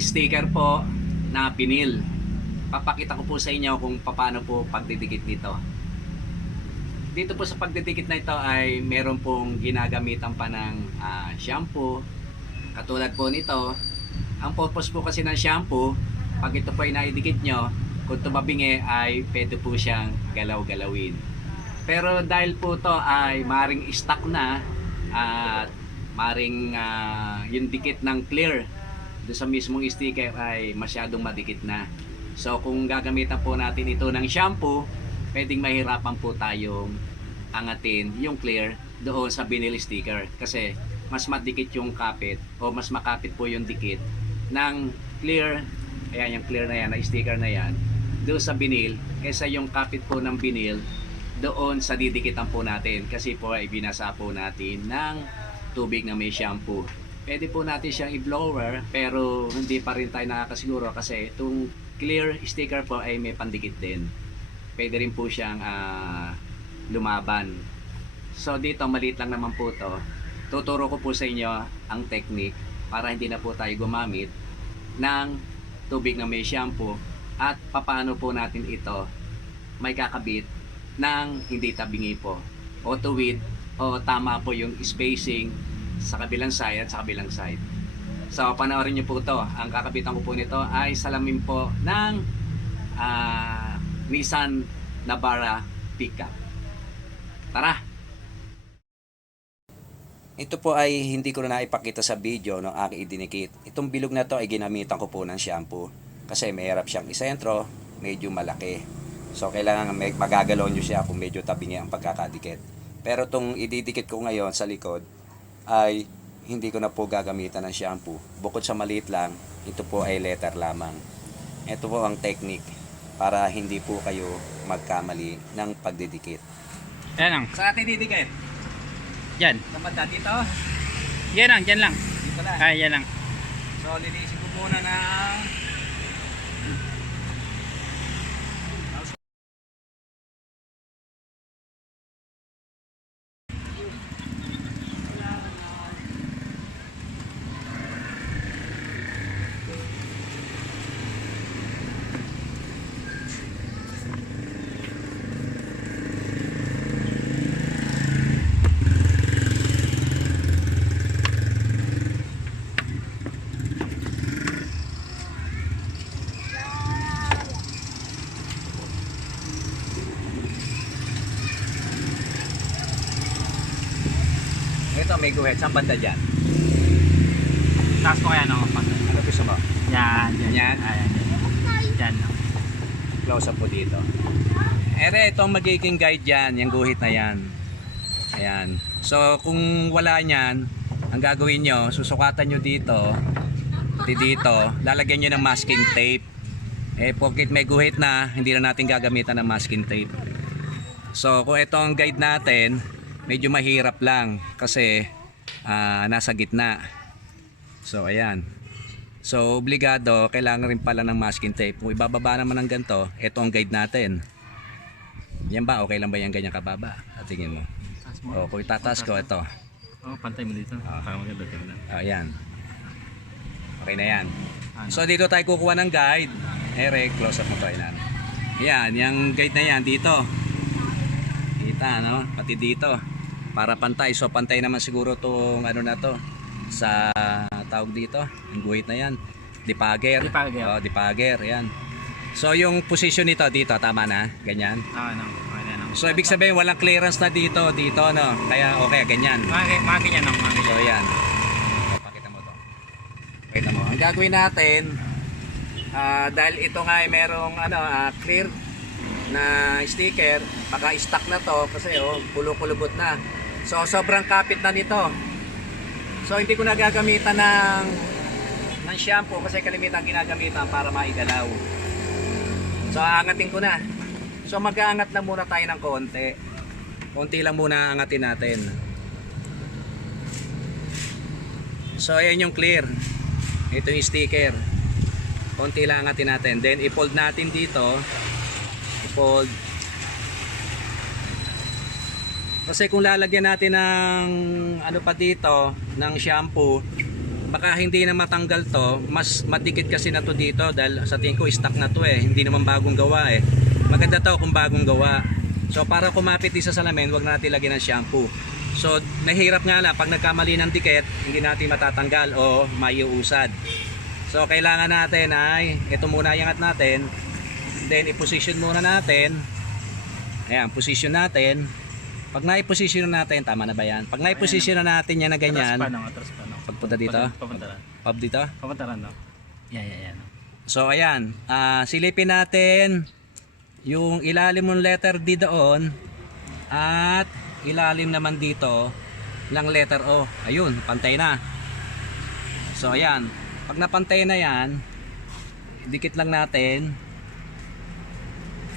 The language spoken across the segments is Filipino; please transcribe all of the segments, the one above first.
sticker po na pinil. Papakita ko po sa inyo kung paano po pagdidikit nito. Dito po sa pagdidikit na ito ay meron pong ginagamitan pa ng ah, shampoo. Katulad po nito, ang purpose po kasi ng shampoo, pag ito po ay naidikit nyo, kung tumabingi ay pwede po siyang galaw-galawin. Pero dahil po to ay maring stock na at maring ah, yung dikit ng clear doon sa mismong sticker ay masyadong madikit na. So kung gagamitan po natin ito ng shampoo, pwedeng mahirapan po tayong angatin yung clear doon sa vinyl sticker. Kasi mas madikit yung kapit o mas makapit po yung dikit ng clear ayan yung clear na yan, na sticker na yan doon sa vinyl kaysa yung kapit po ng vinyl doon sa didikitan po natin. Kasi po ay binasa po natin ng tubig na may shampoo pwede po natin siyang i-blower pero hindi pa rin tayo nakakasiguro kasi itong clear sticker po ay may pandikit din. Pwede rin po siyang ah, lumaban. So dito maliit lang naman po to. Tuturo ko po sa inyo ang technique para hindi na po tayo gumamit ng tubig na may shampoo at papaano po natin ito may kakabit ng hindi tabingi po o tuwid o tama po yung spacing sa kabilang side at sa kabilang side. So panoorin niyo po to. Ang kakabitan ko po nito ay salamin po ng ah, Nissan Navara pickup. Tara! Ito po ay hindi ko na naipakita sa video ng aking idinikit. Itong bilog na to ay ginamitan ko po ng shampoo kasi mahirap siyang isentro, medyo malaki. So kailangan magagalaw nyo siya kung medyo tabingi ang pagkakadikit. Pero itong ididikit ko ngayon sa likod ay hindi ko na po gagamitan ng shampoo. Bukod sa maliit lang, ito po ay letter lamang. Ito po ang technique para hindi po kayo magkamali ng pagdidikit. Yan lang. Sa atin didikit? Yan. Sa banda dito? Yan lang, yan lang. Dito lang. Ay, yan lang. So, linisin ko muna ng... Ito, may guhit. Saan banda dyan? Taas ko kaya no. Ano gusto mo? yan, yan. Yan? Ayan, yan. Yan. no. Close up po dito. Ere, ito ang magiging guide dyan. Yung guhit na yan. Ayan. So, kung wala niyan, ang gagawin nyo, susukatan nyo dito, di dito, lalagyan nyo ng masking tape. Eh, porkit may guhit na, hindi na natin gagamitan ng masking tape. So, kung ito ang guide natin, medyo mahirap lang kasi ah, nasa gitna. So, ayan. So, obligado, kailangan rin pala ng masking tape. Kung ibababa naman ng ganito, ito ang guide natin. Yan ba? Okay lang ba yan ganyan kababa? At tingin mo. O, kung itataas ko, ito. Oh, pantay mo dito. Ah. Tingnan. Ayan. Okay na yan. So, dito tayo kukuha ng guide. Eric, close up mo to. Yan. Yan, yung guide na yan, dito. Kita, no? Pati dito. Para pantay. So, pantay naman siguro tong ano na to. Sa tawag dito. Yung guhit na yan. Dipager. Dipager. Oh, dipager. Yan. So, yung position nito, dito. Tama na? Ganyan. Ah, no. So, ibig sabihin, walang clearance na dito. Dito, no? Kaya, okay, ganyan. Mga, mga ganyan, no. Mga So yan. O, pakita mo to. Pakita mo. Ang gagawin natin, ah, dahil ito nga ay merong ano, ah, clear na sticker, baka stock na to kasi oh, kulo-kulubot na. So sobrang kapit na nito. So hindi ko na gagamitan ng ng shampoo kasi kalimitan ginagamitan para maigalaw. So aangatin ko na. So mag-aangat na muna tayo ng konti. Konti lang muna aangatin natin. So ayan yung clear. Ito yung sticker. Konti lang angatin natin. Then i-fold natin dito. I-fold. Kasi kung lalagyan natin ng ano pa dito, ng shampoo, baka hindi na matanggal to, mas madikit kasi na to dito dahil sa tingin ko stock na to eh, hindi naman bagong gawa eh. Maganda to kung bagong gawa. So para kumapit din sa salamin, wag na natin lagyan ng shampoo. So nahirap nga lang pag nagkamali ng dikit, hindi natin matatanggal o maiuusad. So kailangan natin ay ito muna iangat natin. Then i-position muna natin. Ayan, position natin. Pag na-position natin, tama na ba yan? Pag na-position na natin yan na ganyan, Atras pa no, atras pa no. Pagpunta dito? Papunta rin. pop dito. Papunta rin no. Yeah, yeah, yeah. No. So ayan, ah, silipin natin yung ilalim ng letter D doon at ilalim naman dito ng letter O. Ayun, pantay na. So ayan, pag napantay na yan, dikit lang natin.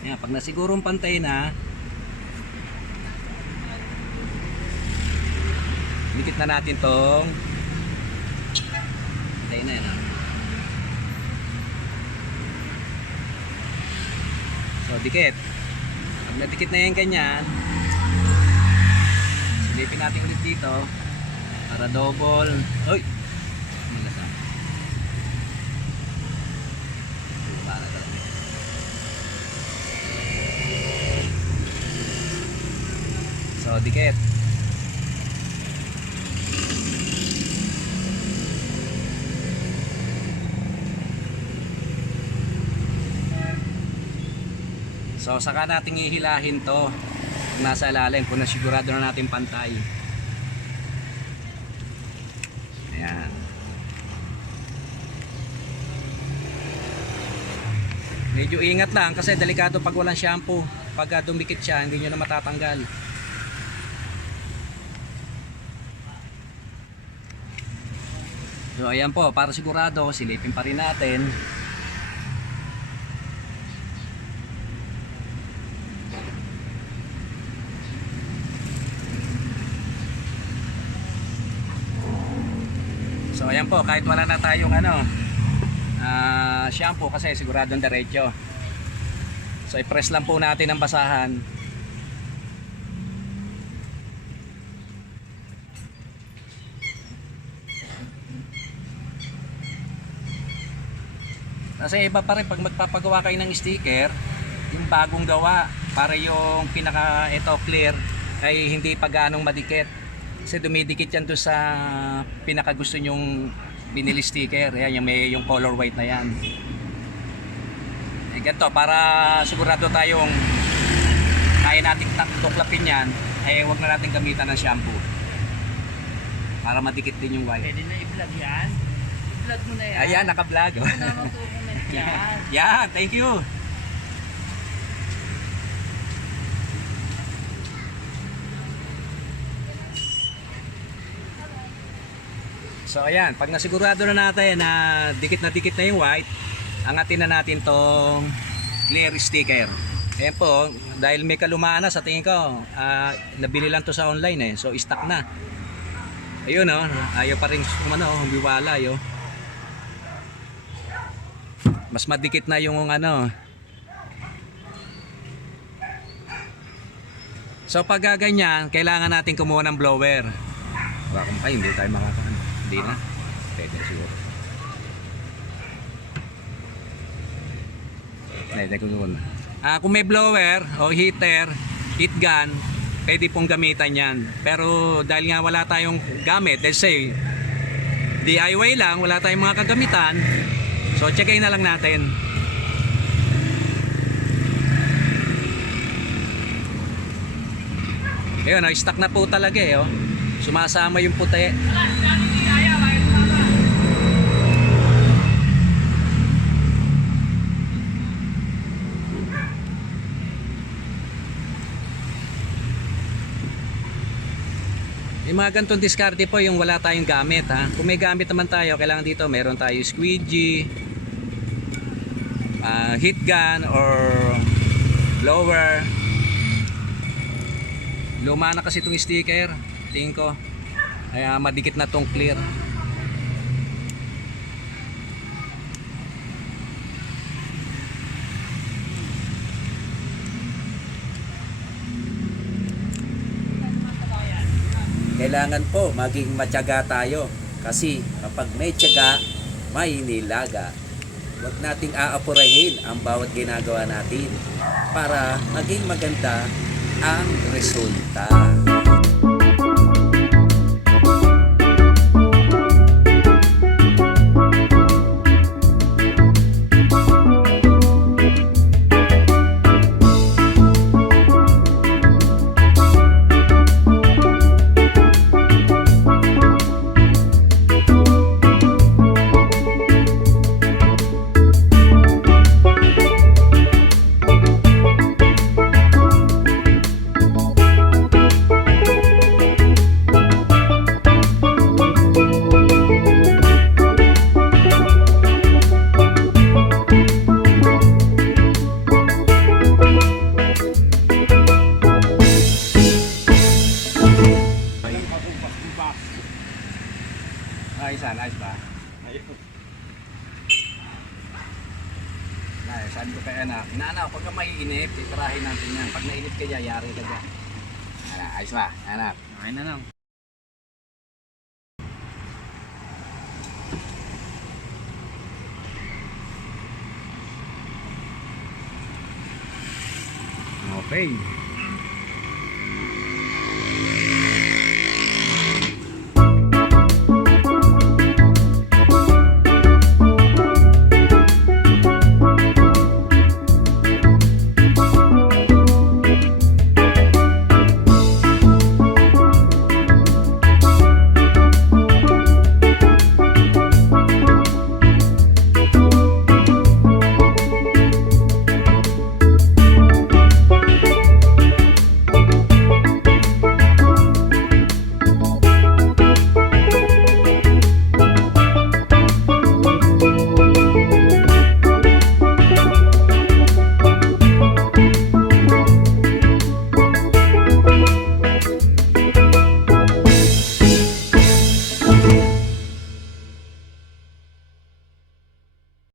Ayan, pag nasigurong pantay na, dikit na natin tong pantay na yan. So, dikit. Pag nadikit na yan ganyan, silipin natin ulit dito para double. Uy! Malas ah. Para. So, dikit. So saka natin ihilahin to kung nasa ilalim kung nasigurado na natin pantay. Ayan. Medyo ingat lang kasi delikado pag walang shampoo. Pag ah, dumikit siya, hindi nyo na matatanggal. So ayan po, para sigurado, silipin pa rin natin. Po, kahit wala na tayong ano, ah, shampoo kasi siguradong diretso. So i-press lang po natin ang basahan. Kasi iba pa rin pag magpapagawa kayo ng sticker, yung bagong gawa para yung pinaka ito clear ay hindi pa ganong madikit. Kasi dumidikit yan doon sa pinaka gusto nyong binili sticker. Yan, yung, may, yung color white na yan. Eh, ganito, para sigurado tayong kaya nating tak- tuklapin yan, eh huwag na natin gamitan ng shampoo. Para madikit din yung white. Pwede na i-vlog yan. I-vlog mo na yan. Ayan, naka-vlog. Na mag-comment yan. Yan, thank you. So ayan, pag nasigurado na natin na dikit na dikit na yung white, angatin na natin tong clear sticker. Ayan po, dahil may kalumaan na sa tingin ko, ah, nabili lang to sa online eh, so stock na. Ayun oh, ayaw pa rin umano, humiwala yo. Mas madikit na yung ano. So pag gaganyan, kailangan natin kumuha ng blower. Baka kung hindi tayo makakaano. Hindi na. Pwede siguro. Pwede ko doon. Ah, kung may blower o heater, heat gun, pwede pong gamitan yan. Pero dahil nga wala tayong gamit, let's say, DIY lang, wala tayong mga kagamitan, so checkin na lang natin. Ayun, oh, stuck na po talaga eh. Oh. Sumasama yung puti. Yung mga ganitong diskarte po yung wala tayong gamit ha. Kung may gamit naman tayo, kailangan dito meron tayo squeegee, ah, heat gun or blower. Luma na kasi itong sticker, tingin ko. Kaya madikit na tong clear. Kailangan po maging matyaga tayo Kasi kapag may tiyaga, may nilaga. Huwag nating aapurahin ang bawat ginagawa natin para maging maganda ang resulta. Sabi ko kay anak, inaanak, pagka maiinip, titirahin natin yan. Pag nainip ka dyan, yari ka dyan. Anak, ayos ba? Anak. Okay na lang. Okay.